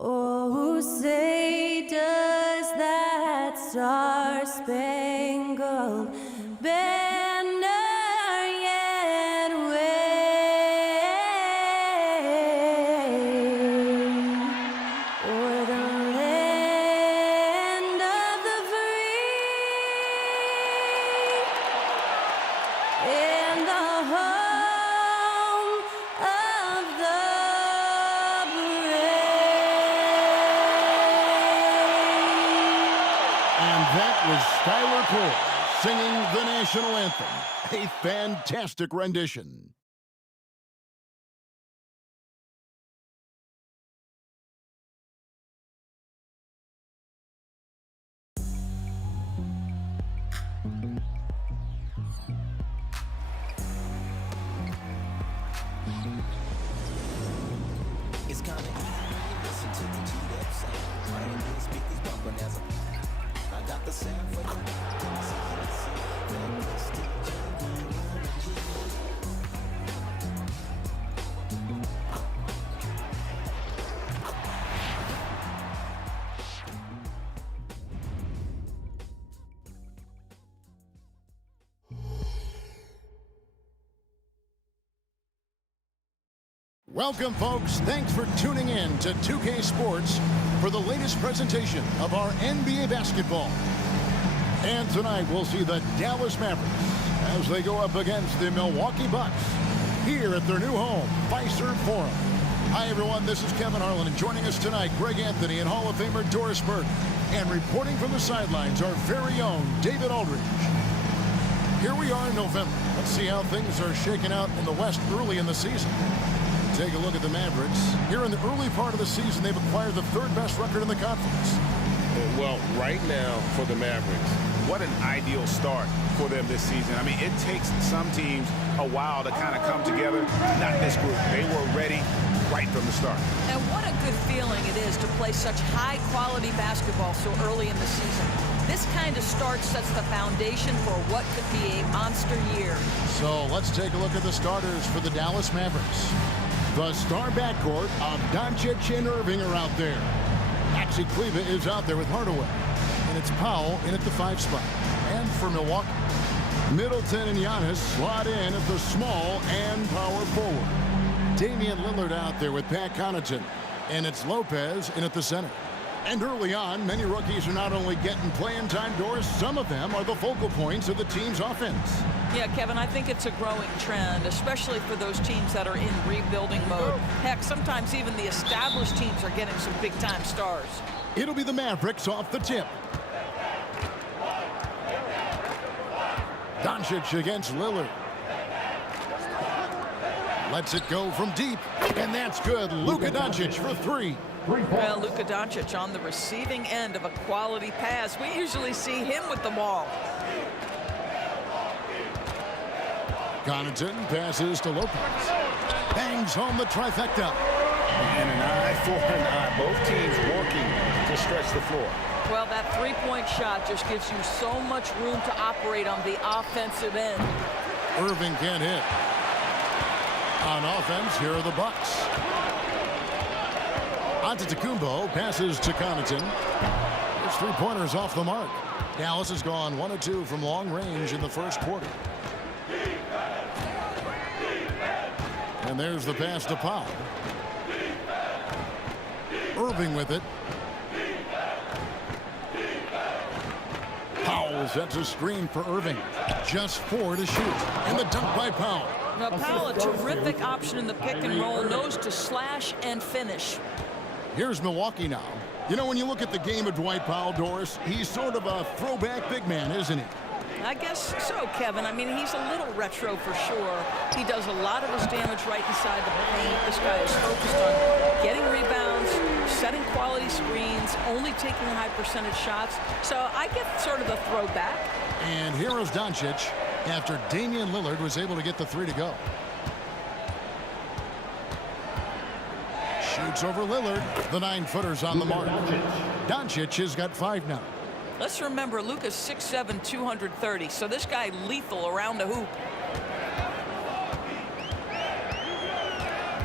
Oh, say does that star-spangled banner yet wave o'er the land of the free and the home of the That was Skylar Cole singing the national anthem. A fantastic rendition. It's kinda easy when you listen to the two-step sound. Brand new speakers bumping as I got the sound for you. Welcome, folks. Thanks for tuning in to 2K Sports for the latest presentation of our NBA basketball. And tonight we'll see the Dallas Mavericks as they go up against the Milwaukee Bucks here at their new home, Fiserv Forum. Hi, everyone. This is Kevin Harlan, and joining us tonight, Greg Anthony and Hall of Famer Doris Burke. And reporting from the sidelines, our very own David Aldridge. Here we are in November. Let's see how things are shaking out in the West early in the season. Take a look at the Mavericks. Here in the early part of the season, they've acquired the third-best record in the conference. Well, right now for the Mavericks, what an ideal start for them this season. I mean, it takes some teams a while to kind of come together. Not this group. They were ready right from the start. And what a good feeling it is to play such high-quality basketball so early in the season. This kind of start sets the foundation for what could be a monster year. So let's take a look at the starters for the Dallas Mavericks. The star backcourt of Doncic and Irving are out there. Maxi Kleber is out there with Hardaway. And it's Powell in at the 5 spot. And for Milwaukee, Middleton and Giannis slot in at the small and power forward. Damian Lillard out there with Pat Connaughton. And it's Lopez in at the center. And early on, many rookies are not only getting playing time, Doris, some of them are the focal points of the team's offense. Yeah, Kevin, I think it's a growing trend, especially for those teams that are in rebuilding mode. Heck, sometimes even the established teams are getting some big-time stars. It'll be the Mavericks off the tip. Doncic against Lillard. Lets it go from deep, and that's good. Luka Doncic for 3. Well, Luka Doncic on the receiving end of a quality pass. We usually see him with the ball. Connaughton passes to Lopez. Bangs home the trifecta. And an eye for an eye. Both teams working to stretch the floor. Well, that three-point shot just gives you so much room to operate on the offensive end. Irving can't hit. On offense, here are the Bucks. Antetokounmpo passes to Connaughton. His three-pointers off the mark. Dallas has gone 1 of 2 from long range in the first quarter. And there's the pass to Powell. Irving with it. Powell sets a screen for Irving. Just 4 to shoot. And the dunk by Powell. Now, Powell, a terrific option in the pick and roll, knows to slash and finish. Here's Milwaukee now. You know, when you look at the game of Dwight Powell, Doris, he's sort of a throwback big man, isn't he? I guess so, Kevin. I mean, he's a little retro for sure. He does a lot of his damage right inside the paint. This guy is focused on getting rebounds, setting quality screens, only taking high percentage shots. So I get sort of the throwback. And here is Doncic after Damian Lillard was able to get the 3 to go. Shoots over Lillard. The 9-footer's on the mark. Doncic has got 5 now. Let's remember, Luka's 6'7", 230, so this guy lethal around the hoop.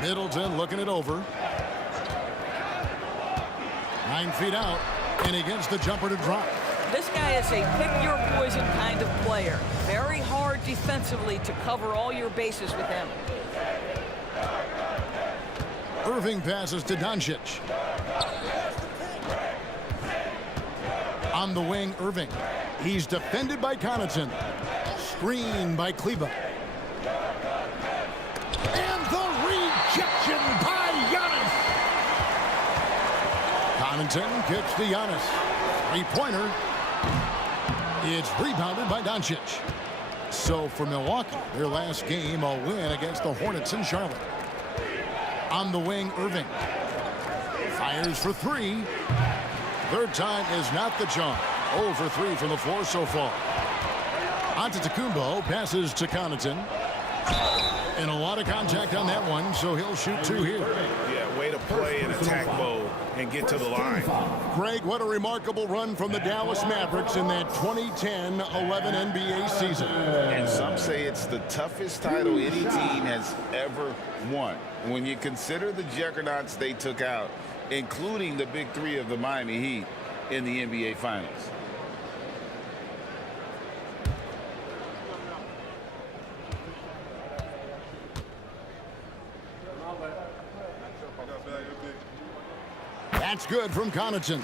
Middleton looking it over. 9 feet out, and he gets the jumper to drop. This guy is a pick-your-poison kind of player. Very hard defensively to cover all your bases with him. Irving passes to Doncic. On the wing, Irving. He's defended by Connaughton. Screen by Kleba. And the rejection by Giannis. Connaughton kicks to Giannis. Three-pointer. It's rebounded by Doncic. So for Milwaukee, their last game, a win against the Hornets in Charlotte. On the wing, Irving. Fires for three. Third time is not the charm. 0 for 3 from the floor so far. Antetokounmpo passes to Connaughton. And a lot of contact on that one, so he'll shoot 2 here. Yeah, way to play in attack mode and get to the line. Greg, what a remarkable run from the Dallas Mavericks in that 2010-11 NBA season. And some say it's the toughest title any team has ever won. When you consider the juggernauts they took out, including the big three of the Miami Heat in the NBA Finals. That's good from Connaughton.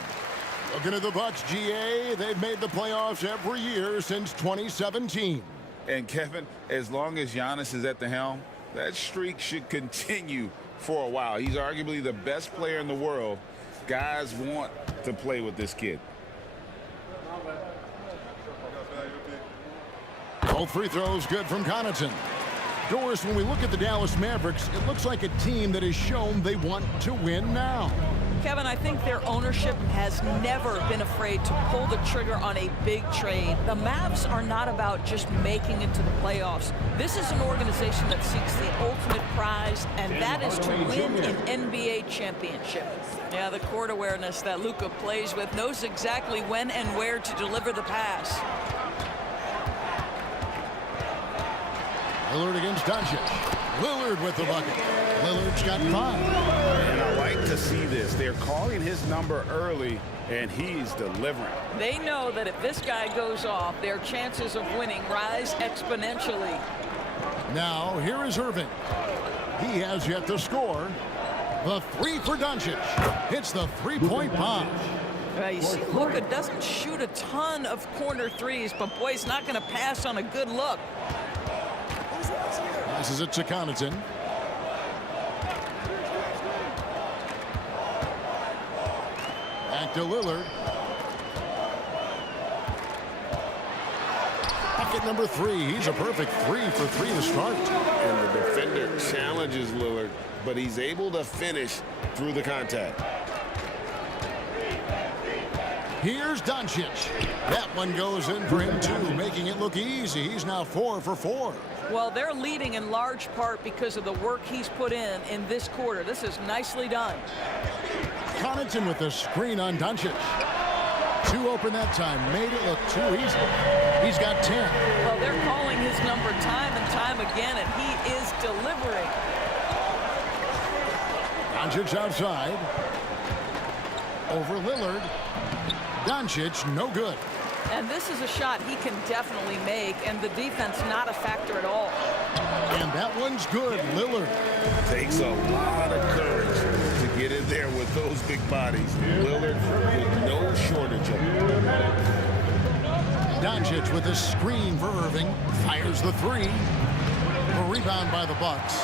Looking at the Bucks, GA, they've made the playoffs every year since 2017. And Kevin, as long as Giannis is at the helm, that streak should continue for a while. He's arguably the best player in the world. Guys want to play with this kid. Both free throws good from Connaughton. Doris, when we look at the Dallas Mavericks, it looks like a team that has shown they want to win now. Kevin, I think their ownership has never been afraid to pull the trigger on a big trade. The Mavs are not about just making it to the playoffs. This is an organization that seeks the ultimate prize, and that is to win an NBA championship. Yeah, the court awareness that Luka plays with, knows exactly when and where to deliver the pass. Lillard against Doncic. Lillard with the bucket. Lillard's got 5. And I like to see this. They're calling his number early, and he's delivering. They know that if this guy goes off, their chances of winning rise exponentially. Now, here is Irving. He has yet to score. The 3 for Doncic. Hits the three-point bomb. You see, Luka doesn't shoot a ton of corner threes, but boy, he's not going to pass on a good look. Passes it to Connaughton. Back to Lillard. Bucket number 3. He's a perfect 3 for 3 to start. And the defender challenges Lillard, but he's able to finish through the contact. Here's Doncic. That one goes in for him too, making it look easy. He's now 4 for 4. Well, they're leading in large part because of the work he's put in this quarter. This is nicely done. Connaughton with the screen on Doncic. 2 open that time. Made it look too easy. He's got 10. Well, they're calling his number time and time again, and he is delivering. Doncic outside. Over Lillard. Doncic, no good. And this is a shot he can definitely make, and the defense not a factor at all. And that one's good. Lillard. Takes a lot of courage to get in there with those big bodies. Lillard with no shortage of them. Doncic with a screen for Irving. Fires the 3. A rebound by the Bucks.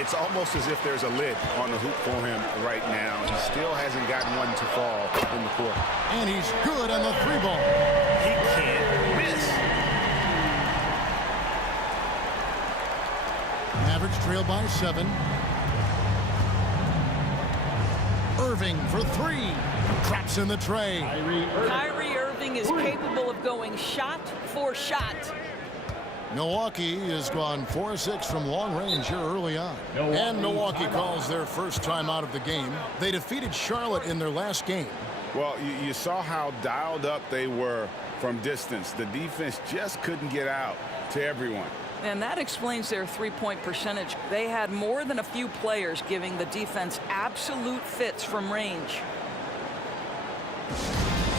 It's almost as if there's a lid on the hoop for him right now. He still hasn't gotten one to fall in the court. And he's good on the 3-ball. He can't miss. Mavericks trail by 7. Irving for 3. Drops in the tray. Kyrie Irving is capable of going shot for shot. Milwaukee has gone 4-6 from long range here early on. And Milwaukee calls their first time out of the game. They defeated Charlotte in their last game. Well, you saw how dialed up they were from distance. The defense just couldn't get out to everyone. And that explains their three-point percentage. They had more than a few players giving the defense absolute fits from range.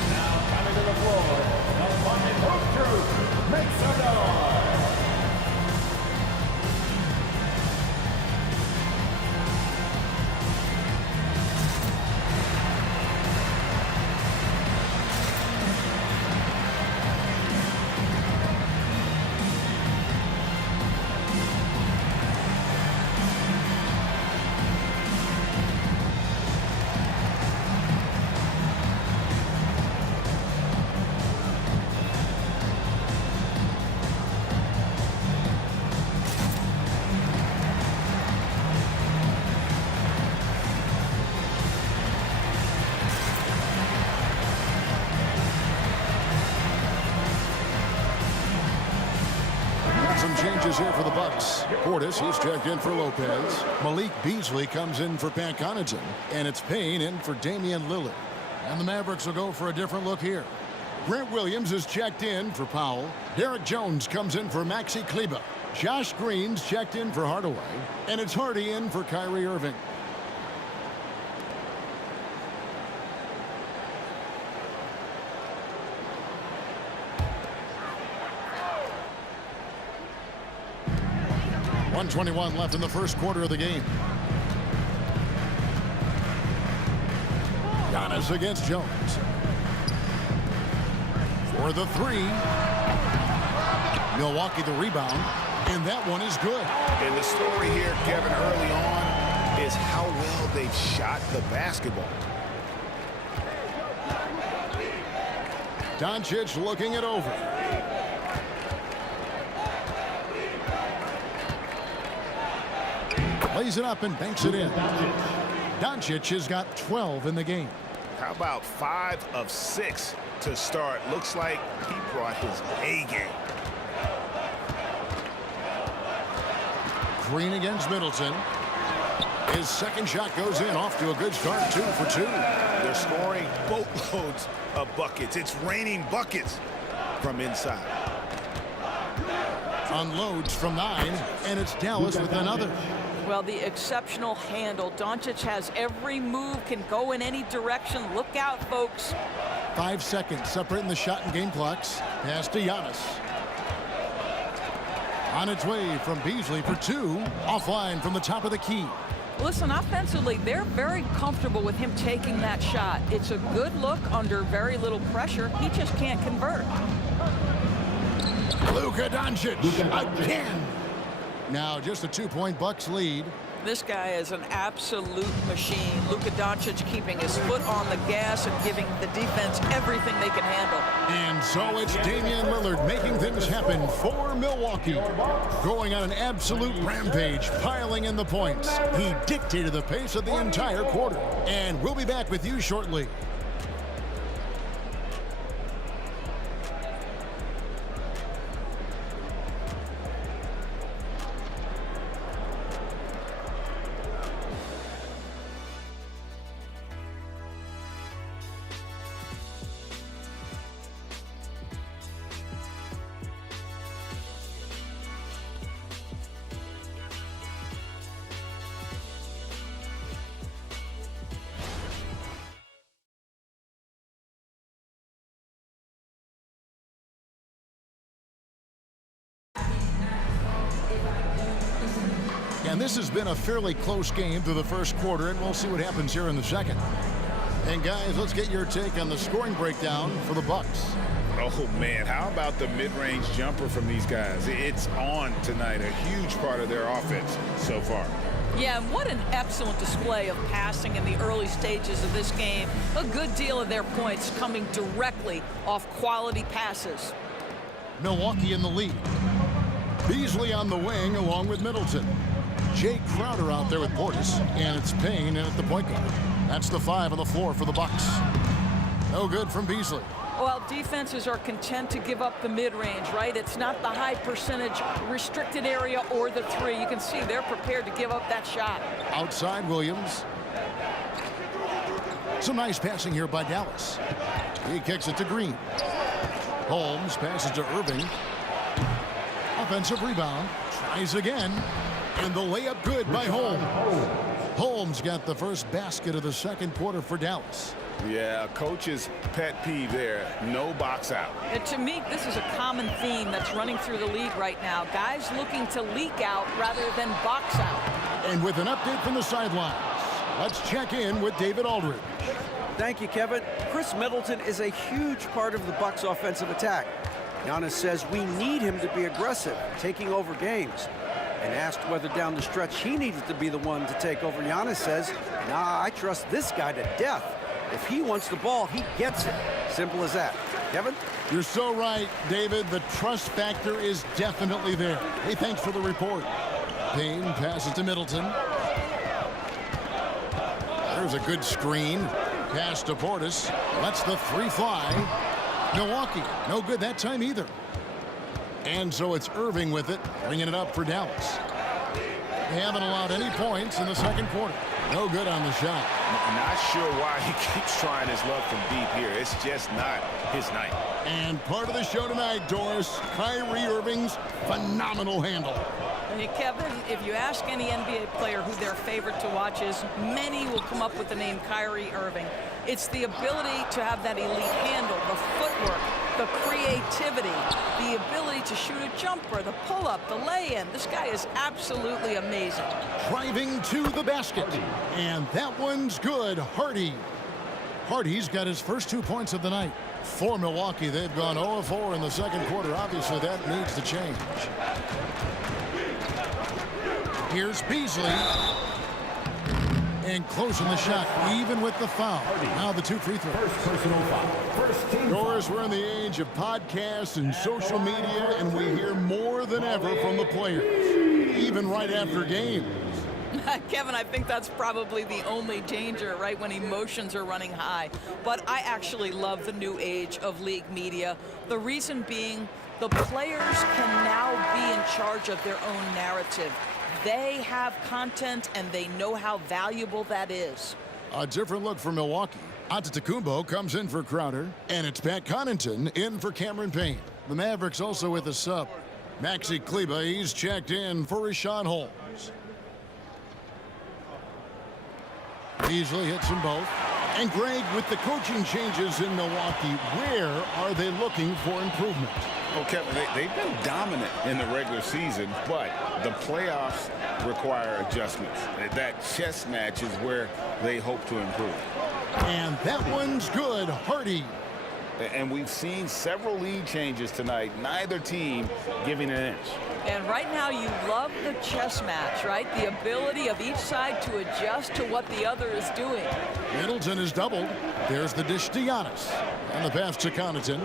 Now coming to the floor, the fucking Hoop Troop. Make some noise. Some changes here for the Bucks. Portis, he's checked in for Lopez. Malik Beasley comes in for Pat Connaughton. And it's Payne in for Damian Lillard. And the Mavericks will go for a different look here. Grant Williams is checked in for Powell. Derek Jones comes in for Maxi Kleber. Josh Green's checked in for Hardaway. And it's Hardy in for Kyrie Irving. .121 left in the first quarter of the game. Giannis against Jones. For the three. Milwaukee the rebound. And that one is good. And the story here, Kevin, early on is how well they've shot the basketball. Doncic looking it over. Lays it up and banks it in. Doncic has got 12 in the game. How about 5 of 6 to start? Looks like he brought his A game. Green against Middleton. His second shot goes in, off to a good start, 2 for 2. They're scoring boatloads of buckets. It's raining buckets from inside. Unloads from 9, and it's Dallas with another. Well, the exceptional handle. Doncic has every move, can go in any direction. Look out, folks. 5 seconds separating the shot and game clocks. Pass to Giannis. On its way from Beasley for 2. Offline from the top of the key. Listen, offensively, they're very comfortable with him taking that shot. It's a good look under very little pressure. He just can't convert. Luka Doncic again. Now just a 2-point Bucks lead. This guy is an absolute machine. Luka Doncic keeping his foot on the gas and giving the defense everything they can handle. And so it's Damian Lillard making things happen for Milwaukee. Going on an absolute rampage, piling in the points. He dictated the pace of the entire quarter. And we'll be back with you shortly. And this has been a fairly close game through the first quarter, and we'll see what happens here in the second. And guys, let's get your take on the scoring breakdown for the Bucks. Oh, man, how about the mid-range jumper from these guys? It's on tonight, a huge part of their offense so far. Yeah, and what an excellent display of passing in the early stages of this game. A good deal of their points coming directly off quality passes. Milwaukee in the lead. Beasley on the wing along with Middleton. Jay Crowder out there with Portis, and it's Payne in at the point guard. That's the 5 on the floor for the Bucks. No good from Beasley. Well, defenses are content to give up the mid-range, right? It's not the high percentage restricted area or the 3. You can see they're prepared to give up that shot. Outside Williams. Some nice passing here by Dallas. He kicks it to Green. Holmes passes to Irving. Offensive rebound. Tries again. And the layup good by Holmes. Holmes got the first basket of the second quarter for Dallas. Yeah, coach's pet peeve there, no box out. And to me, this is a common theme that's running through the league right now. Guys looking to leak out rather than box out. And with an update from the sidelines, let's check in with David Aldridge. Thank you, Kevin. Chris Middleton is a huge part of the Bucks' offensive attack. Giannis says we need him to be aggressive, taking over games. And asked whether down the stretch he needed to be the one to take over, Giannis says, nah, I trust this guy to death. If he wants the ball, he gets it. Simple as that. Kevin? You're so right, David. The trust factor is definitely there. Hey, thanks for the report. Payne passes to Middleton. There's a good screen. Pass to Portis. Lets the three fly. Milwaukee, no good that time either. And so it's Irving with it, bringing it up for Dallas. They haven't allowed any points in the second quarter. No good on the shot. Not sure why he keeps trying his luck from deep here. It's just not his night. And part of the show tonight, Doris, Kyrie Irving's phenomenal handle. Hey, Kevin, if you ask any NBA player who their favorite to watch is, many will come up with the name Kyrie Irving. It's the ability to have that elite handle, the footwork, the creativity, the ability to shoot a jumper, the pull-up, the lay-in. This guy is absolutely amazing. Driving to the basket. And that one's good. Hardy's got his first 2 points of the night. For Milwaukee, they've gone 0-4 in the second quarter. Obviously, that needs to change. Here's Beasley. And closing the shot, even with the foul. Now the two free throws. First personal foul. First team. Doris, we're in the age of podcasts and social media, and we hear more than ever from the players, even right after games. Kevin, I think that's probably the only danger, right, when emotions are running high. But I actually love the new age of league media. The reason being, the players can now be in charge of their own narrative. They have content, and they know how valuable that is. A different look for Milwaukee. Antetokounmpo comes in for Crowder, and it's Pat Connaughton in for Cameron Payne. The Mavericks also with a sub. Maxi Kleber, he's checked in for Rashawn Holmes. Beasley hits them both. And Greg, with the coaching changes in Milwaukee, where are they looking for improvement? Well, Kevin, they've been dominant in the regular season, but the playoffs require adjustments. That chess match is where they hope to improve. And that one's good. Hardy. And we've seen several lead changes tonight, neither team giving an inch. And right now you love the chess match, right? The ability of each side to adjust to what the other is doing. Middleton is doubled. There's the dish to Giannis. And the pass to Connaughton.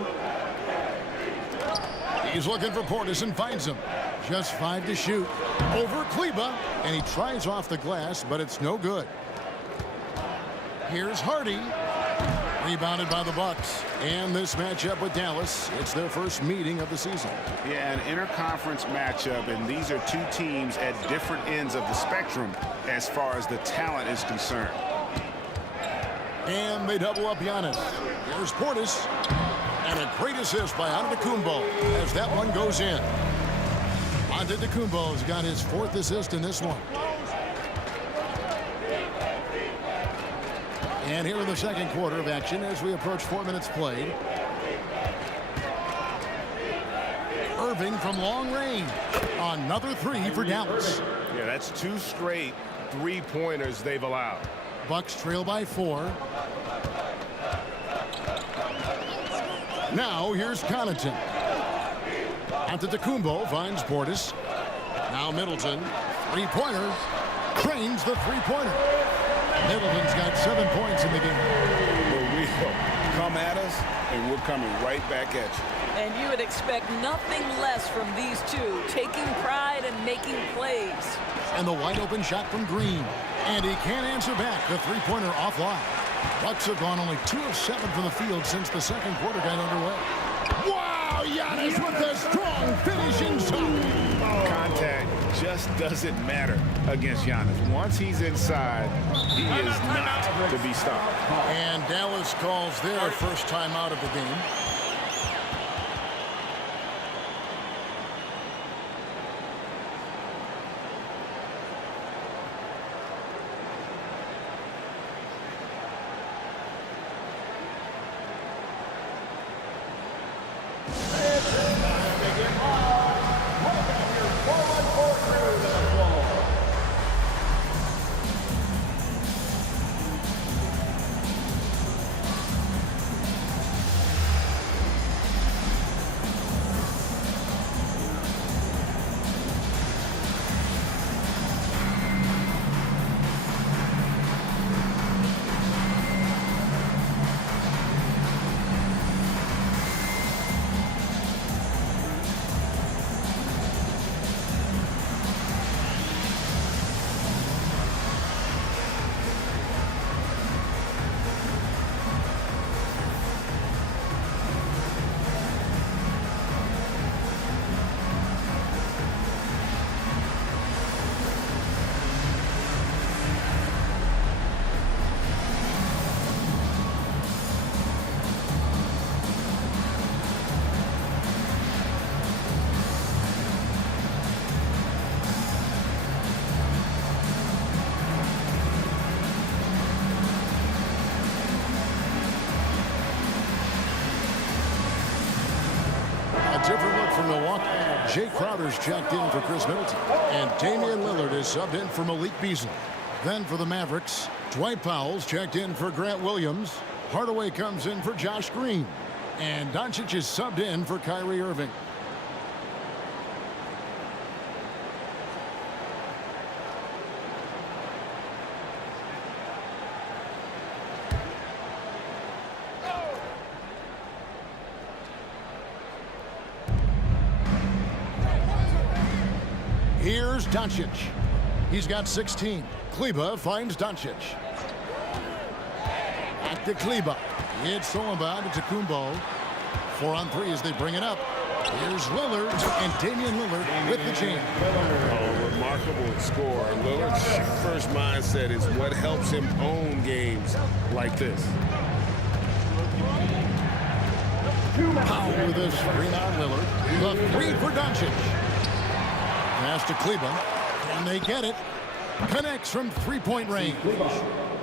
He's looking for Portis and finds him. Just 5 to shoot. Over Kleber. And he tries off the glass, but it's no good. Here's Hardy. Rebounded by the Bucks. And this matchup with Dallas, it's their first meeting of the season. Yeah, an interconference matchup, and these are two teams at different ends of the spectrum as far as the talent is concerned. And they double up Giannis. Here's Portis. And a great assist by Antetokounmpo as that one goes in. Antetokounmpo's got his 4th assist in this one. And here in the second quarter of action as we approach 4 minutes played. Irving from long range. Another 3 for Dallas. Yeah, that's 2 straight three-pointers they've allowed. Bucks trail by 4. Now here's Connaughton. Antetokounmpo finds Portis. Now Middleton. Three-pointer. Trains the three-pointer. Middleton's got 7 points in the game. For real. Come at us, and we're coming right back at you. And you would expect nothing less from these two, taking pride and making plays. And the wide open shot from Green. And he can't answer back. The three-pointer offline. Bucks have gone only 2 of 7 from the field since the second quarter got underway. Wow, Giannis with a strong finishing shot. Contact just doesn't matter against Giannis. Once he's inside, he is not to be stopped. And Dallas calls their first time out of the game. Milwaukee. Jay Crowder's checked in for Chris Middleton. And Damian Lillard is subbed in for Malik Beasley. Then for the Mavericks, Dwight Powell's checked in for Grant Williams. Hardaway comes in for Josh Green. And Doncic is subbed in for Kyrie Irving. Here's Doncic. He's got 16. Kleba finds Doncic. Back to Kleba. It's Solomon to Kumbo. 4-on-3 as they bring it up. Here's Lillard and Damian Lillard with the jam. Oh, remarkable score. Lillard's first mindset is what helps him own games like this. Powell with a screen on Lillard. The three for Doncic. Pass to Kleba. And they get it. Connects from three-point range.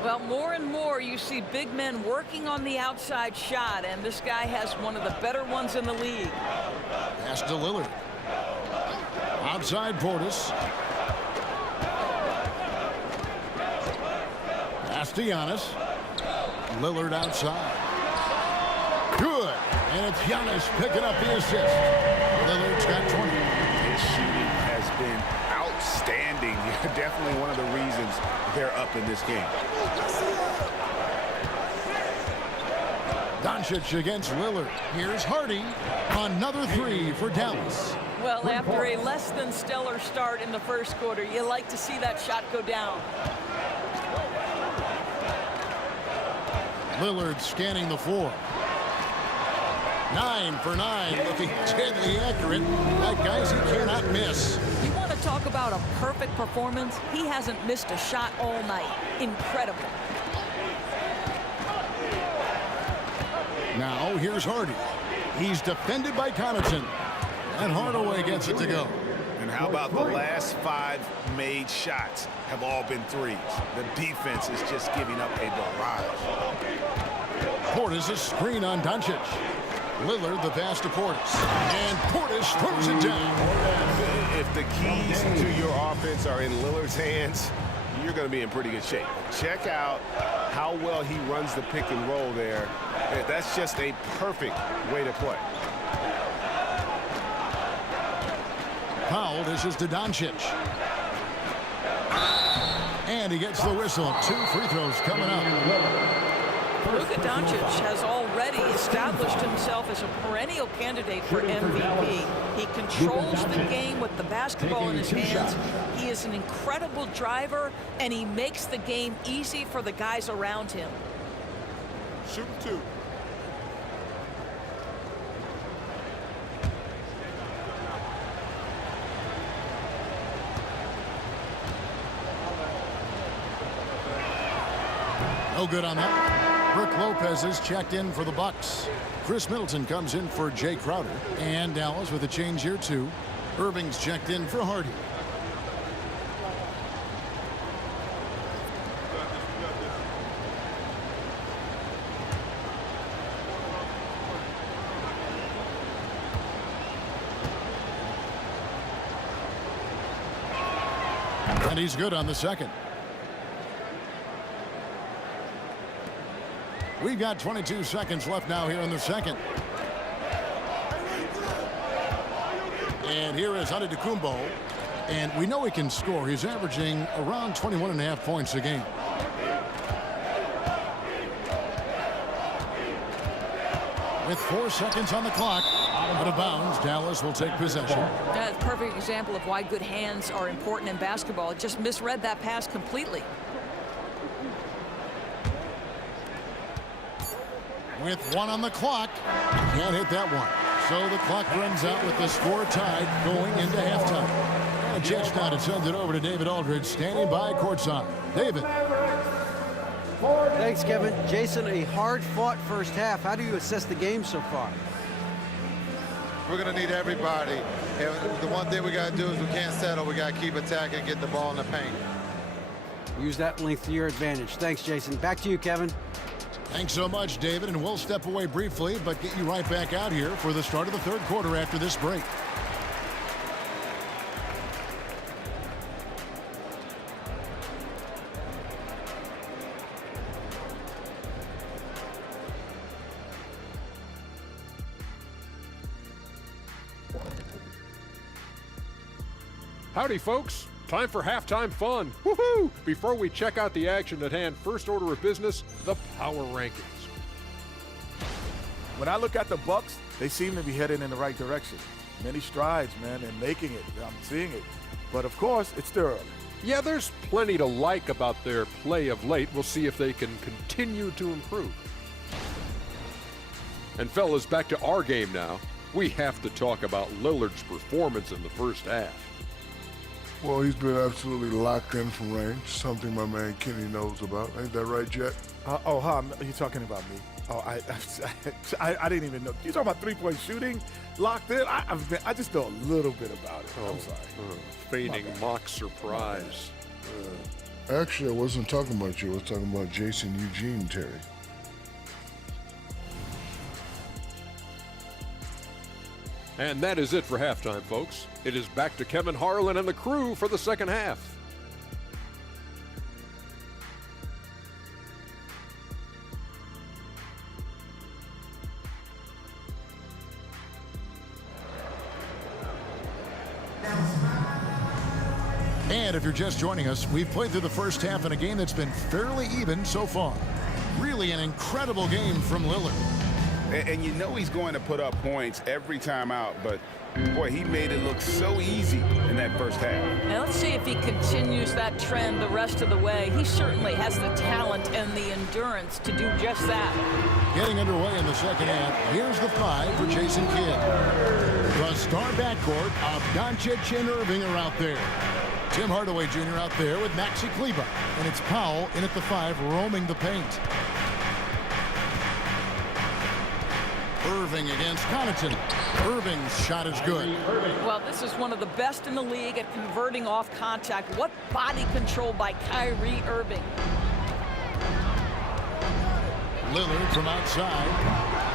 Well, more and more you see big men working on the outside shot, and this guy has one of the better ones in the league. Pass to Lillard. Outside Portis. Pass to Giannis. Lillard outside. Good. And it's Giannis picking up the assist. Lillard's got 20. His shooting has been outstanding. Definitely one of the reasons they're up in this game. Doncic against Lillard. Here's Hardy. Another three for Dallas. Well, after a less than stellar start in the first quarter, you like to see that shot go down. Lillard scanning the floor. 9 for 9, looking deadly accurate. Like guys he cannot miss. You want to talk about a perfect performance? He hasn't missed a shot all night. Incredible. Now here's Hardy. He's defended by Connaughton. And Hardaway gets it to go. And how about the last 5 made shots have all been threes? The defense is just giving up a barrage. Portis a screen on Doncic. Lillard the pass to Portis. And Portis throws it down. If the keys to your offense are in Lillard's hands, you're going to be in pretty good shape. Check out how well he runs the pick and roll there. That's just a perfect way to play. Powell dishes to Doncic. And he gets the whistle. 2 free throws coming up. Luka Doncic has already established himself as a perennial candidate for MVP. He controls the game with the basketball in his hands. He is an incredible driver, and he makes the game easy for the guys around him. Shoot 2. No good on that. Brook Lopez is checked in for the Bucks. Chris Middleton comes in for Jay Crowder. And Dallas with a change here too. Irving's checked in for Hardy. And he's good on the second. We've got 22 seconds left now here in the second. And here is Antetokounmpo. And we know he can score. He's averaging around 21.5 points a game. With 4 seconds on the clock, out of bounds, Dallas will take possession. That's a perfect example of why good hands are important in basketball. It just misread that pass completely. With 1 on the clock, can't hit that one. So the clock runs out with the score tied going into halftime. A chance now to send it over to David Aldridge, standing by courtside. David. Thanks, Kevin. Jason, a hard-fought first half. How do you assess the game so far? We're going to need everybody. And the one thing we got to do is we can't settle. We got to keep attacking and get the ball in the paint. Use that length to your advantage. Thanks, Jason. Back to you, Kevin. Thanks so much, David, and we'll step away briefly, but get you right back out here for the start of the third quarter after this break. Howdy, folks. Time for halftime fun. Woohoo! Before we check out the action at hand, first order of business, the power rankings. When I look at the Bucks, they seem to be heading in the right direction. Many strides, man, and making it. I'm seeing it. But, of course, it's still early. Yeah, there's plenty to like about their play of late. We'll see if they can continue to improve. And fellas, back to our game now. We have to talk about Lillard's performance in the first half. Well, he's been absolutely locked in from range, something my man Kenny knows about. Ain't that right, Jet? Are you talking about me? Oh, I didn't even know. You talking about three-point shooting? Locked in? I just know a little bit about it. I'm sorry. Feigning mock surprise. Actually, I wasn't talking about you. I was talking about Jason Eugene Terry. And that is it for halftime, folks. It is back to Kevin Harlan and the crew for the second half. And if you're just joining us, we've played through the first half in a game that's been fairly even so far. Really an incredible game from Lillard. And you know he's going to put up points every time out, but boy, he made it look so easy in that first half. Now let's see if he continues that trend the rest of the way. He certainly has the talent and the endurance to do just that. Getting underway in the second half, here's the five for Jason Kidd. The star backcourt of Doncic and Irving are out there. Tim Hardaway Jr. out there with Maxi Kleber. And it's Powell in at the five, roaming the paint. Irving against Connaughton. Irving's shot is good. Well, this is one of the best in the league at converting off contact. What body control by Kyrie Irving. Lillard from outside.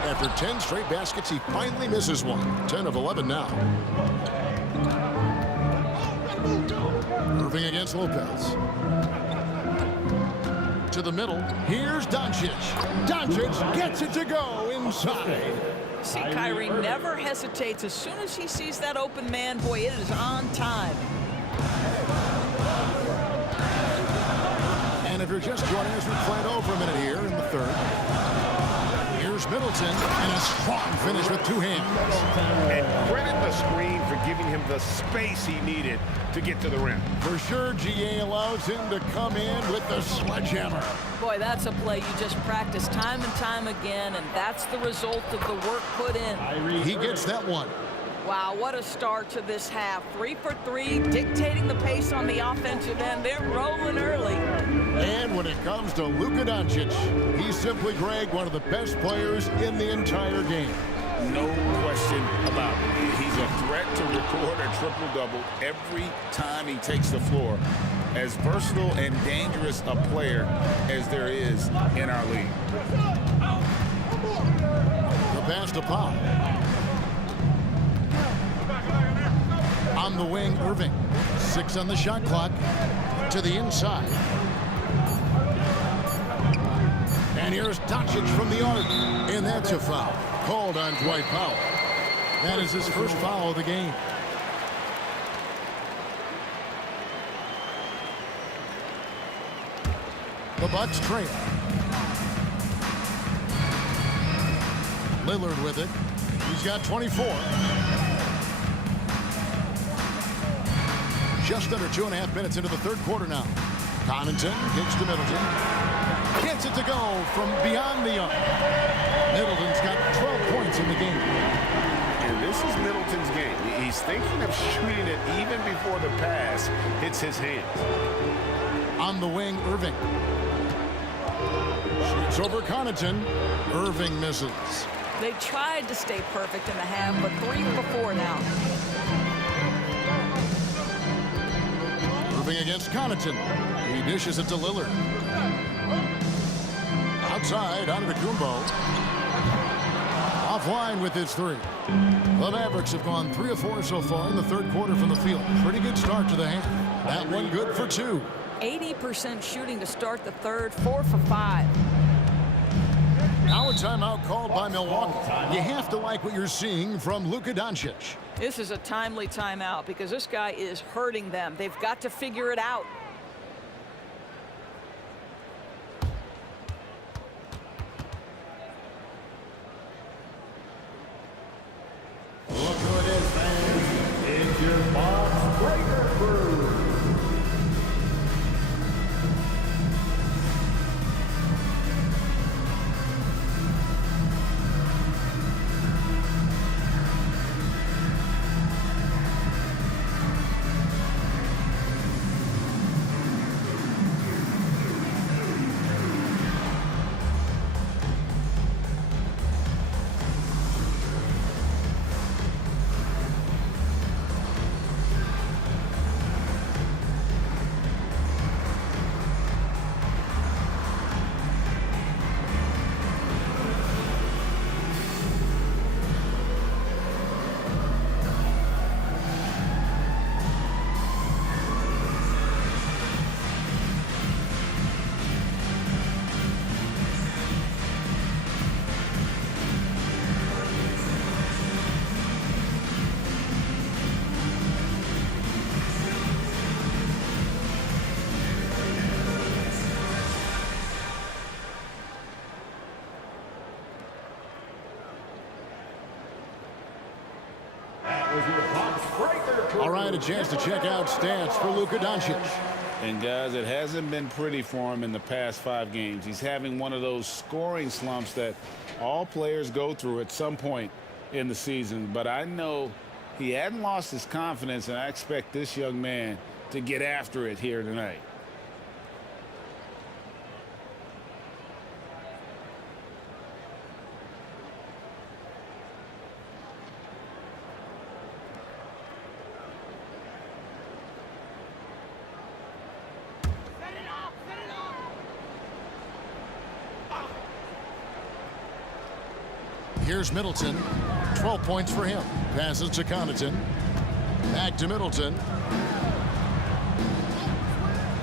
After 10 straight baskets, he finally misses one. 10 of 11 now. Irving against Lopez. To the middle. Here's Doncic. Doncic gets it to go inside. See, Kyrie never hesitates. As soon as he sees that open man, boy, it is on time. And if you're just joining us, we've played over a minute here in the third. Here's Middleton, and a strong finish with two hands. And credit the screen for giving him the space he needed to get to the rim. For sure, GA allows him to come in with the sledgehammer. Boy, that's a play you just practice time and time again, and that's the result of the work put in. He gets that one. Wow, what a start to this half. 3 for 3, dictating the pace on the offensive end. They're rolling early. And when it comes to Luka Doncic, he's simply, Greg, one of the best players in the entire game. No question about it. He's a threat to record a triple-double every time he takes the floor. As versatile and dangerous a player as there is in our league. The pass to Powell. On the wing, Irving. 6 on the shot clock. To the inside. And here's Doncic from the arc. And that's a foul. Called on Dwight Powell. That is his first foul of the game. The Bucks trail. Lillard with it. He's got 24. Just under 2.5 minutes into the third quarter now. Connaughton kicks to Middleton. Gets it to go from beyond the arc. Middleton's got 12 points in the game. And this is Middleton's game. He's thinking of shooting it even before the pass hits his hands. On the wing, Irving. Shoots over Connaughton. Irving misses. They tried to stay perfect in the half, but 3 for 4 now. Irving against Connaughton. He dishes it to Lillard. Outside, Antetokounmpo. Offline with his 3. The Mavericks have gone 3 of 4 so far in the third quarter from the field. Pretty good start to the half. That one good for 2. 80% shooting to start the third, 4 for 5. Now a timeout called by Milwaukee. You have to like what you're seeing from Luka Doncic. This is a timely timeout because this guy is hurting them. They've got to figure it out. Look who it is, fans. It's your box breaker crew. All right, a chance to check out stats for Luka Doncic. And guys, it hasn't been pretty for him in the past 5 games. He's having one of those scoring slumps that all players go through at some point in the season. But I know he hadn't lost his confidence, and I expect this young man to get after it here tonight. Here's Middleton. 12 points for him. Passes to Connaughton. Back to Middleton.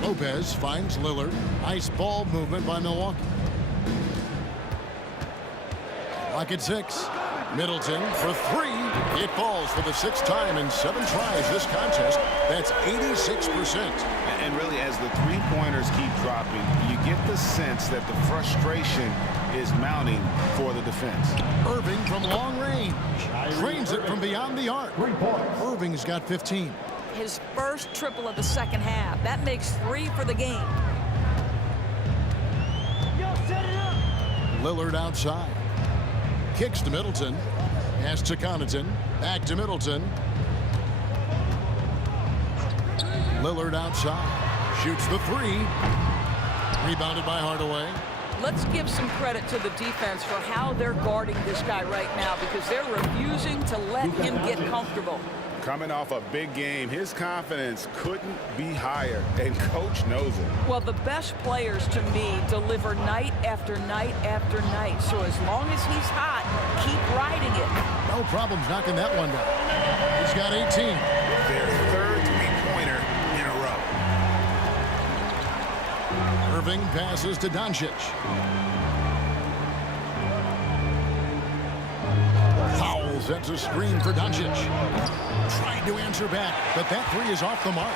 Lopez finds Lillard. Nice ball movement by Milwaukee. Clock at 6. Middleton for 3. It falls for the 6th time in 7 tries this contest. That's 86%. And really, as the three-pointers keep dropping, you get the sense that the frustration is mounting for the defense. Irving from long range. Trains it from beyond the arc. Irving's got 15. His first triple of the second half. That makes 3 for the game. Lillard outside. Kicks to Middleton. Pass to Connaughton. Back to Middleton. Lillard outside. Shoots the 3. Rebounded by Hardaway. Let's give some credit to the defense for how they're guarding this guy right now because they're refusing to let him get comfortable. Coming off a big game, his confidence couldn't be higher, and coach knows it. Well, the best players to me deliver night after night after night. So as long as he's hot, keep riding it. No problems knocking that one down. He's got 18. Their 3rd three-pointer in a row. Irving passes to Doncic. Powell sets a screen for Doncic. Tried to answer back, but that 3 is off the mark.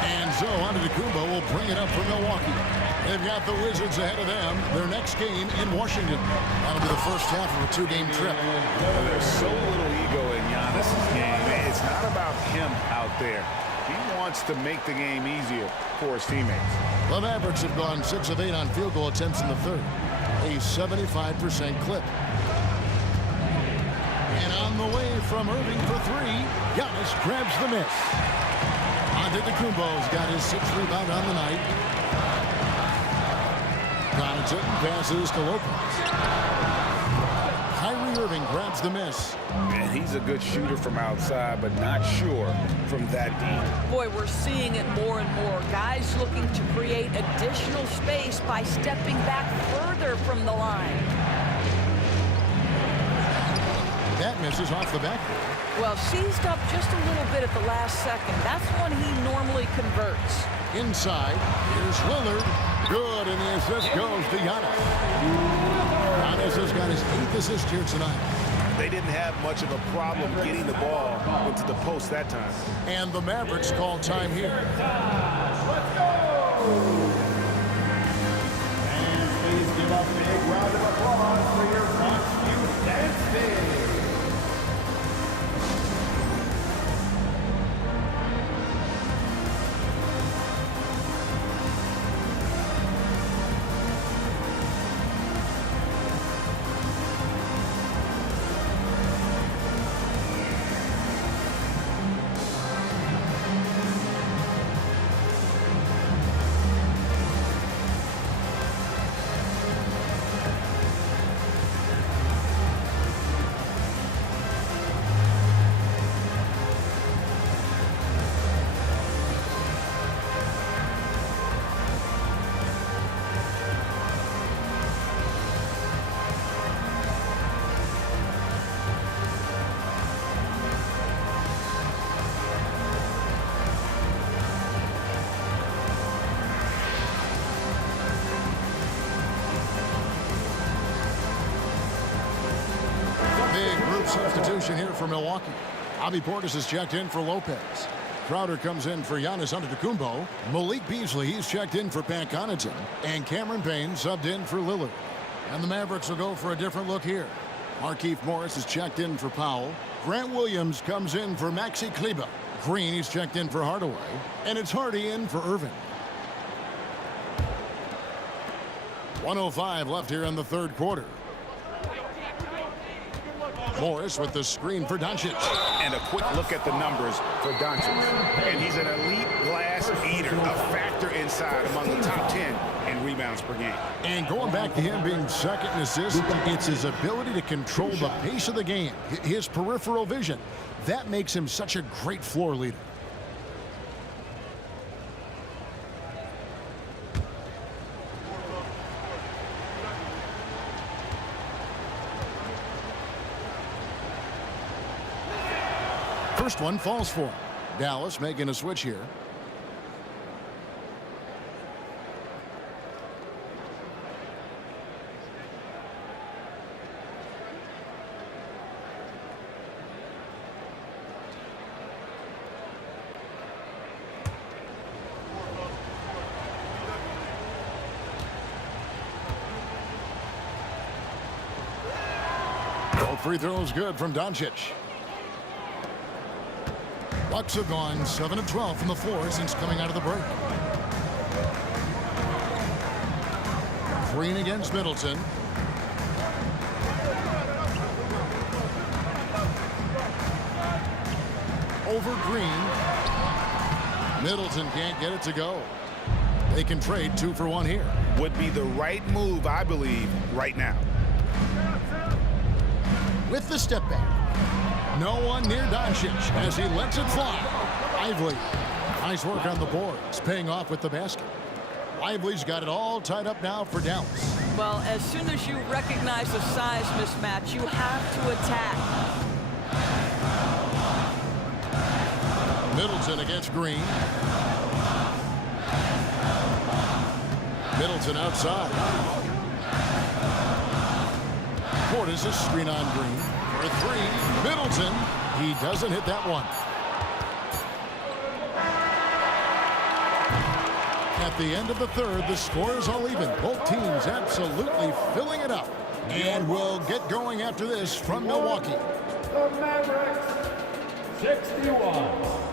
And so Antetokounmpo will bring it up for Milwaukee. They've got the Wizards ahead of them. Their next game in Washington. That'll be the first half of a 2-game trip. There's so little ego in Giannis's game. It's not about him out there. He wants to make the game easier for his teammates. The Mavericks have gone 6 of 8 on field goal attempts in the 3rd. A 75% clip. And on the way from Irving for 3, Giannis grabs the miss. Antetokounmpo's got his 6th rebound on the night. Connaughton passes to Lopez. Kyrie Irving grabs the miss. And he's a good shooter from outside, but not sure from that deep. Boy, we're seeing it more and more. Guys looking to create additional space by stepping back further from the line. That misses off the backboard. Well, seized up just a little bit at the last second. That's when he normally converts. inside. Here's Lillard. Good, and the assist goes to Giannis. Giannis has got his 8th assist here tonight. They didn't have much of a problem getting the ball into the post that time. And the Mavericks call time here. Let's go! And please give a big round of applause for your Bucks youth dance big. Substitution here for Milwaukee. Bobby Portis is checked in for Lopez. Crowder comes in for Giannis Antetokounmpo. Malik Beasley, he's checked in for Pat Connaughton. And Cameron Payne subbed in for Lillard. And the Mavericks will go for a different look here. Markieff Morris is checked in for Powell. Grant Williams comes in for Maxi Kleber. Green, he's checked in for Hardaway. And it's Hardy in for Irving. 1:05 left here in the third quarter. Morris with the screen for Doncic. And a quick look at the numbers for Doncic. And he's an elite glass eater, a factor inside among the top 10 in rebounds per game. And going back to him being second in assists, it's his ability to control the pace of the game, his peripheral vision. That makes him such a great floor leader. First one falls for him. Dallas making a switch here. Both free throws good from Doncic. Bucks have gone 7 of 12 from the floor since coming out of the break. Green against Middleton. Over Green. Middleton can't get it to go. They can trade 2 for 1 here. Would be the right move, I believe, right now. With the step back. No one near Doncic as he lets it fly. Lively. Nice work on the boards, paying off with the basket. Lively's got it all tied up now for Dallas. Well, as soon as you recognize the size mismatch, you have to attack. Middleton against Green. Middleton outside. Portis is screen on Green. For 3, Middleton. He doesn't hit that one. At the end of the third, the score is all even. Both teams absolutely filling it up. And we'll get going after this from Milwaukee. The Mavericks, 61.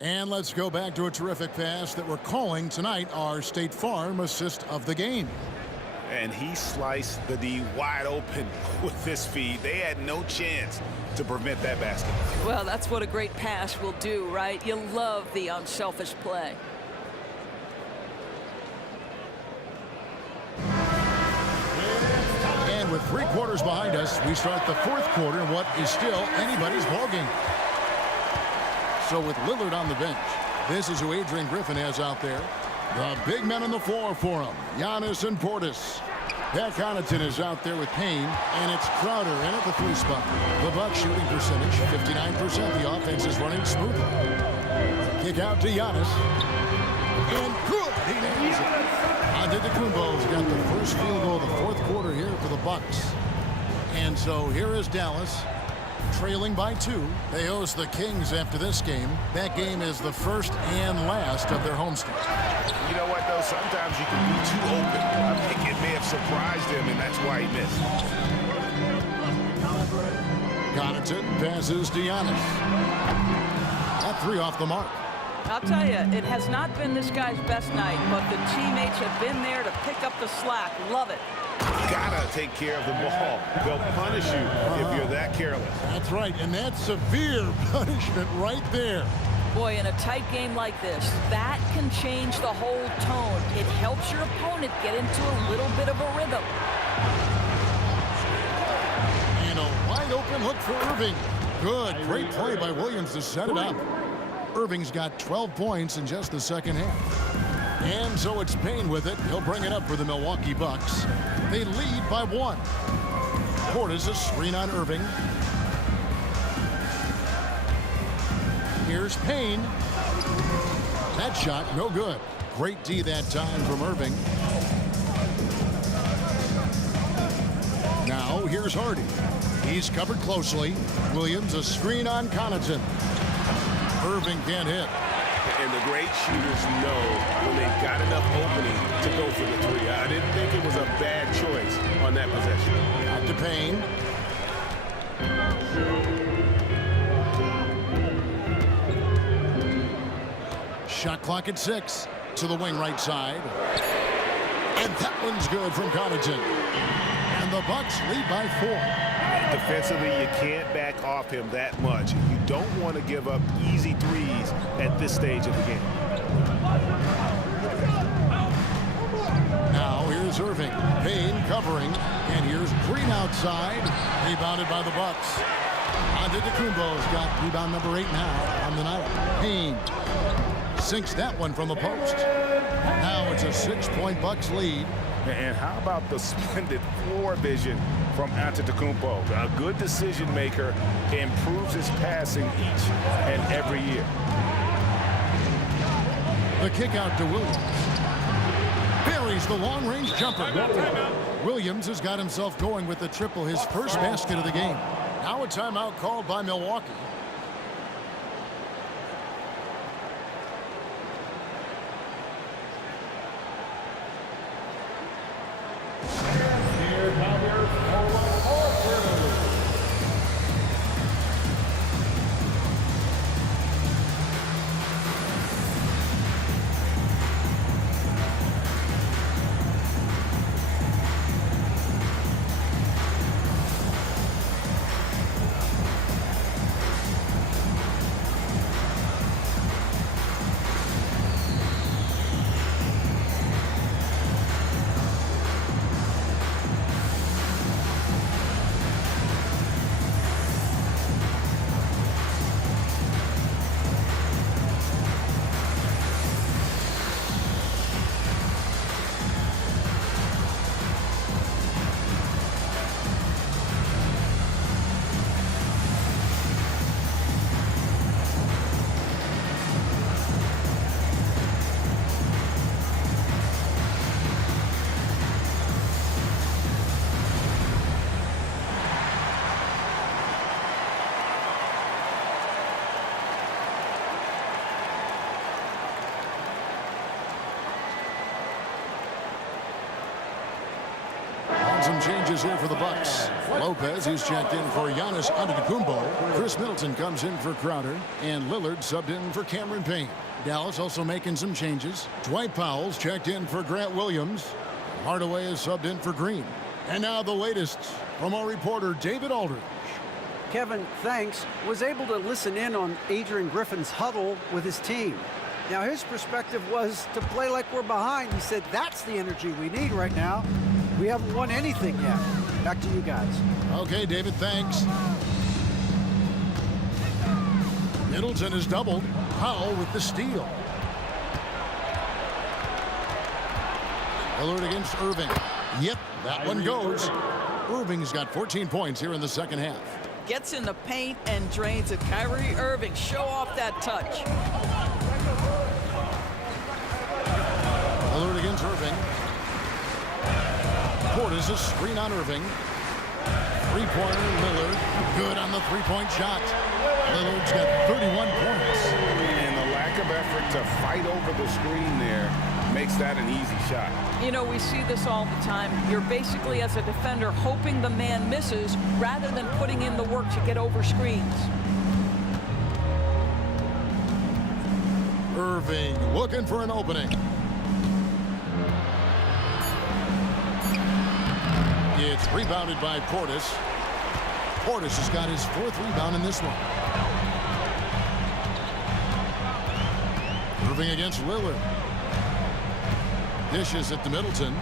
And let's go back to a terrific pass that we're calling tonight our State Farm assist of the game. And he sliced the D wide open with this feed. They had no chance to prevent that basket. Well, that's what a great pass will do, right? You love the unselfish play. And with 3 quarters behind us, we start the 4th quarter in what is still anybody's ballgame. So with Lillard on the bench, this is who Adrian Griffin has out there. The big men on the floor for him, Giannis and Portis. Pat Connaughton is out there with Payne, and it's Crowder in at the 3 spot. The Bucks shooting percentage, 59%. The offense is running smoothly. Kick out to Giannis. And good! He nails it. Antetokounmpo's got the first field goal of the 4th quarter here for the Bucks. And so here is Dallas, trailing by 2. They host the Kings after this game. That game is the first and last of their homestand. You know what, though? Sometimes you can be too open. I think it may have surprised him, and that's why he missed. Connaughton passes to Giannis. That 3 off the mark. I'll tell you, it has not been this guy's best night, but the teammates have been there to pick up the slack. Love it. Gotta take care of the ball. They'll punish you if you're that careless. That's right, and that's severe punishment right there. Boy, in a tight game like this, that can change the whole tone. It helps your opponent get into a little bit of a rhythm. And a wide open look for Irving. Good, great play by Williams to set it up. Irving's got 12 points in just the second half. And so it's Payne with it. He'll bring it up for the Milwaukee Bucks. They lead by 1. Portis a screen on Irving. Here's Payne. That shot, no good. Great D that time from Irving. Now here's Hardy. He's covered closely. Williams a screen on Connaughton. Irving can't hit. And the great shooters know when they've got enough opening to go for the 3. I didn't think it was a bad choice on that possession. Out to Payne. Shot clock at 6. To the wing right side. And that one's good from Connaughton. And the Bucks lead by 4. Defensively, you can't back off him that much. You don't want to give up easy 3s at this stage of the game. Now here's Irving. Payne covering. And here's Green outside. Rebounded by the Bucks. Antetokounmpo's got rebound number 8 now on the night. Payne sinks that one from the post. Now it's a 6-point Bucks lead. And how about the splendid floor vision from Antetokounmpo? A good decision maker, improves his passing each and every year. The kick out to Williams. Buries the long-range jumper. Williams has got himself going with the triple, his first basket of the game. Now a timeout called by Milwaukee. Some changes here for the Bucks. Lopez, who's checked in for Giannis Antetokounmpo. Chris Middleton comes in for Crowder. And Lillard subbed in for Cameron Payne. Dallas also making some changes. Dwight Powell's checked in for Grant Williams. Hardaway is subbed in for Green. And now the latest from our reporter, David Aldridge. Kevin, thanks, was able to listen in on Adrian Griffin's huddle with his team. Now, his perspective was to play like we're behind. He said, that's the energy we need right now. We haven't won anything yet. Back to you guys. Okay, David, thanks. Middleton is doubled. Powell with the steal. Lillard against Irving. Yep, that one goes. Irving's got 14 points here in the second half. Gets in the paint and drains it. Kyrie Irving, show off that touch. Lillard against Irving. Portis a screen on Irving. Three-pointer, Lillard. Good on the three-point shot. Lillard's got 31 points. And the lack of effort to fight over the screen there makes that an easy shot. You know, we see this all the time. You're basically, as a defender, hoping the man misses rather than putting in the work to get over screens. Irving looking for an opening. It's rebounded by Portis. Portis has got his fourth rebound in this one. Irving against Lillard. Dishes it to Middleton.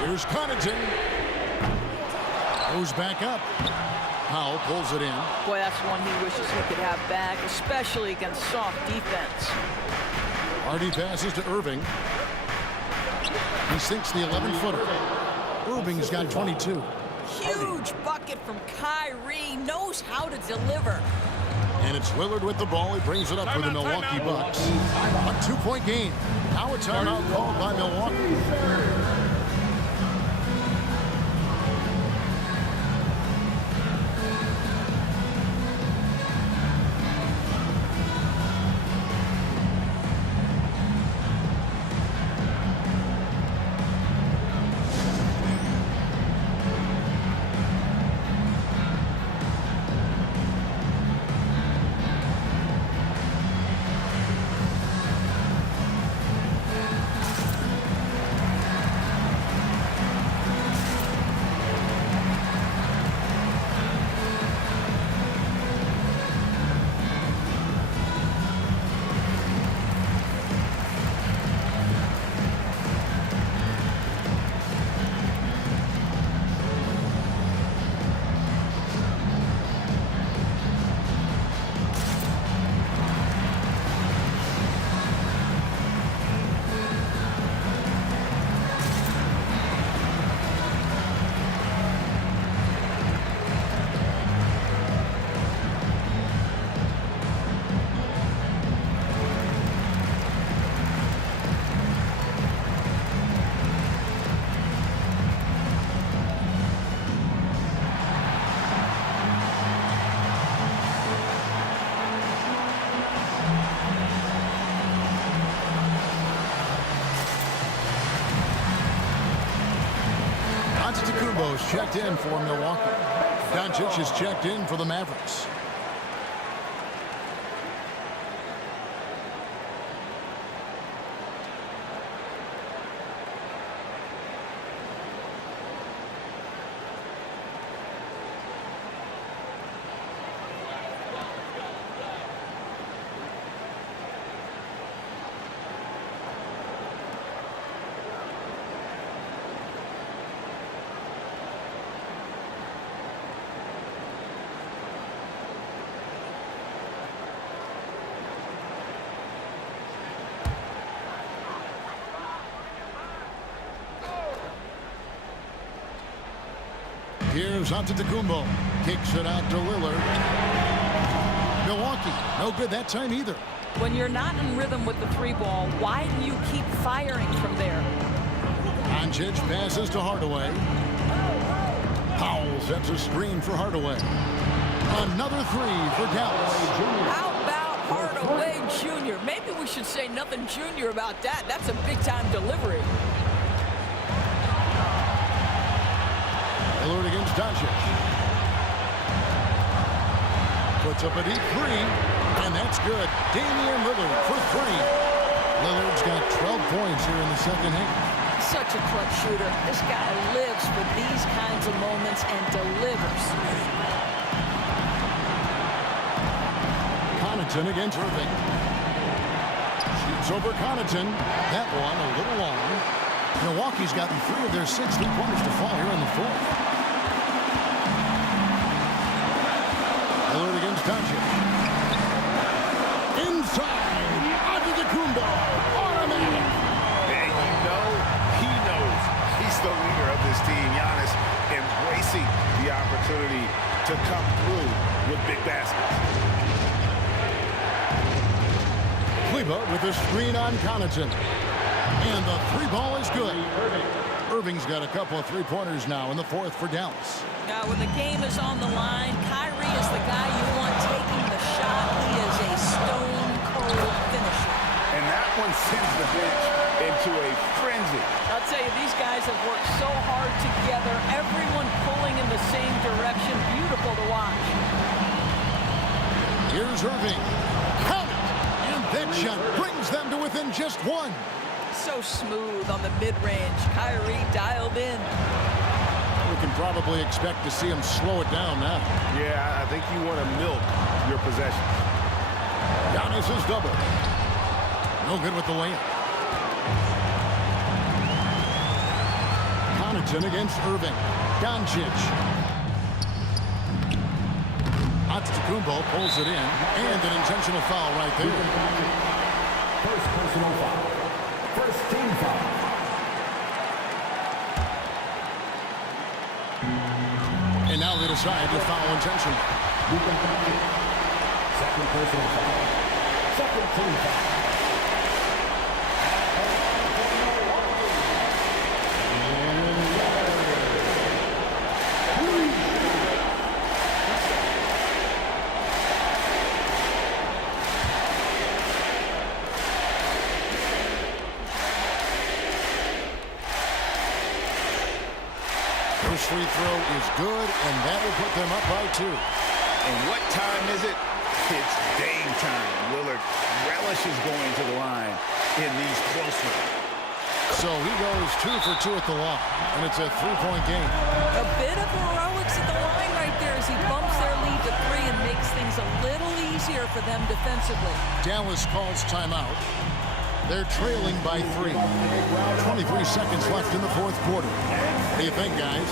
Here's Connaughton. Goes back up. Powell pulls it in. Boy, that's one he wishes he could have back, especially against soft defense. Hardy passes to Irving. He sinks the 11-footer. Irving's got 22. Huge bucket from Kyrie. Knows how to deliver. And it's Lillard with the ball. He brings it up for the Milwaukee Bucks. A two-point game. Now a timeout called by Milwaukee. Antetokounmpo's checked in for Milwaukee. Doncic is checked in for the Mavericks. Here's Antetokounmpo. Kicks it out to Lillard. Milwaukee, no good that time either. When you're not in rhythm with the three ball, why do you keep firing from there? Doncic passes to Hardaway. Powell sets a screen for Hardaway. Another three for Dallas. How about Hardaway Jr.? Maybe we should say nothing junior about that. That's a big-time delivery. Lillard against Doncic. Puts up a deep three, and that's good. Damian Lillard for three. Lillard's got 12 points here in the second half. Such a clutch shooter. This guy lives for these kinds of moments and delivers. Connaughton against Irving. Shoots over Connaughton. That one a little long. Milwaukee's gotten 3 of their 6 3-pointers to fall here in the fourth. Lillard against Doncic. Inside. Antetokounmpo. Automatic. And you know, he knows he's the leader of this team. Giannis embracing the opportunity to come through with big baskets. Kleba with a screen on Connaughton. And the 3-ball is good. Irving's got a couple of 3-pointers now in the fourth for Dallas. Now, when the game is on the line, Kyrie is the guy you want taking the shot. He is a stone-cold finisher. And that one sends the bench into a frenzy. I'll tell you, these guys have worked so hard together. Everyone pulling in the same direction. Beautiful to watch. Here's Irving. Count it! And that shot brings them to within just 1. So smooth on the mid-range. Kyrie dialed in. We can probably expect to see him slow it down now. Yeah, I think you want to milk your possession. Giannis is double. No good with the layup. Connaughton against Irving. Doncic. Antetokounmpo pulls it in. And an intentional foul right there. First personal foul. First team foul. And now they decide to foul intentionally. Second personal foul. Second team foul. First free throw is good, and that will put them up by 2. And what time is it? It's game time. Lillard relishes going to the line in these close ones. So he goes 2 for 2 at the line, and it's a 3-point game. A bit of heroics at the line right there as he bumps their lead to 3 and makes things a little easier for them defensively. Dallas calls timeout. They're trailing by 3. 23 seconds left in the fourth quarter. What do you think, guys?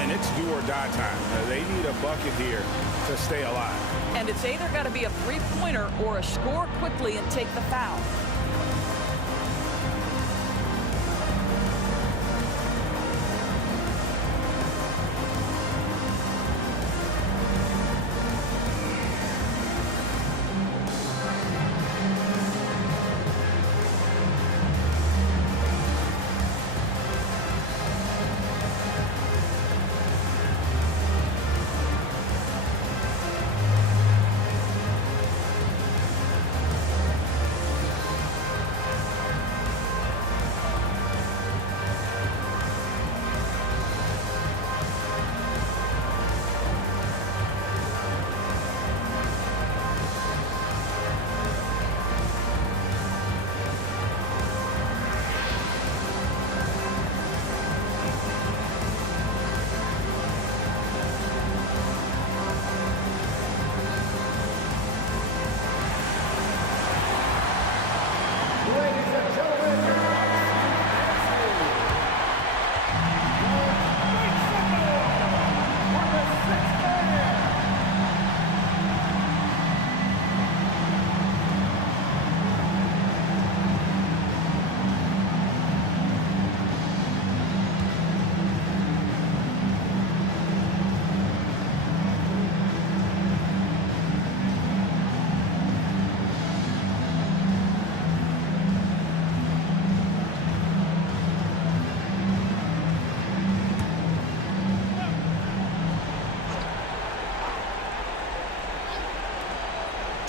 And it's do or die time. They need a bucket here to stay alive. And it's either got to be a 3-pointer or a score quickly and take the foul.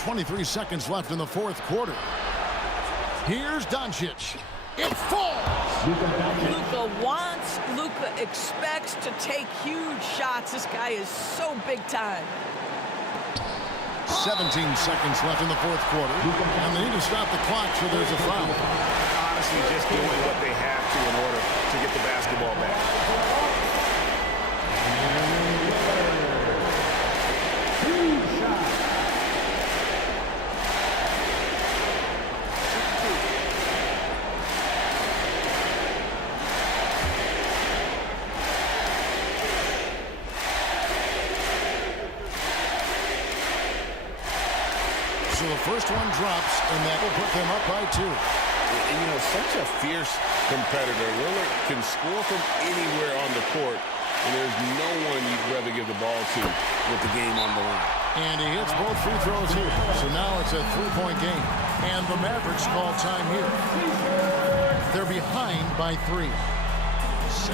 .23 seconds left in the fourth quarter. Here's Doncic. It falls. Luka wants, Luka expects to take huge shots. This guy is so big time. 17 seconds left in the fourth quarter. And they need to stop the clock, so there's a foul. Honestly, just doing what they have to in order to get the basketball back. So the first one drops, and that will put them up by 2. And, you know, such a fierce competitor. Lillard can score from anywhere on the court, and there's no one you'd rather give the ball to with the game on the line. And he hits both free throws here. So now it's a 3-point game. And the Mavericks call time here. They're behind by 3.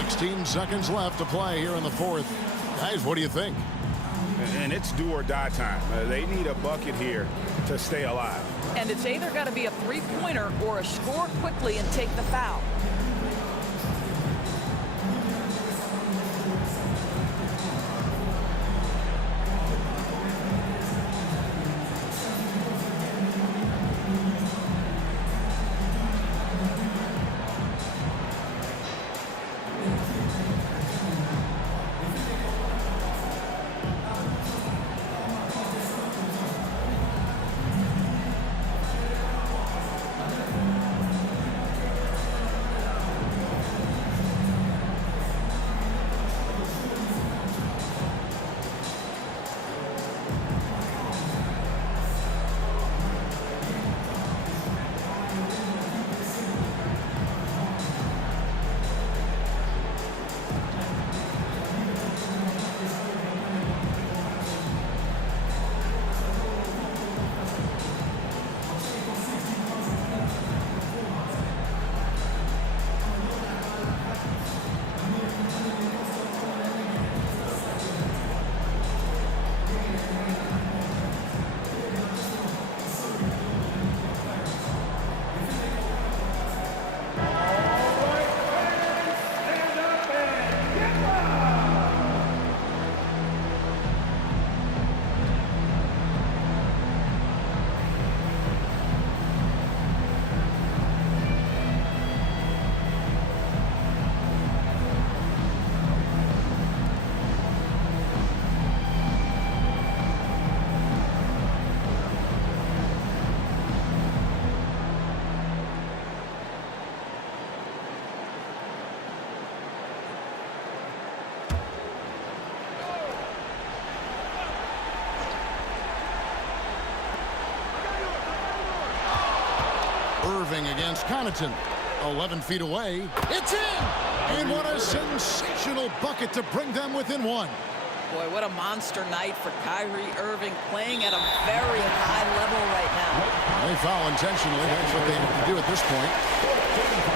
16 seconds left to play here in the fourth. Guys, what do you think? And it's do or die time. They need a bucket here to stay alive. And it's either got to be a three-pointer or a score quickly and take the foul. Irving against Connaughton. 11 feet away. It's in! And what a sensational bucket to bring them within 1. Boy, what a monster night for Kyrie Irving, playing at a very high level right now. They foul intentionally. That's what they have to do at this point.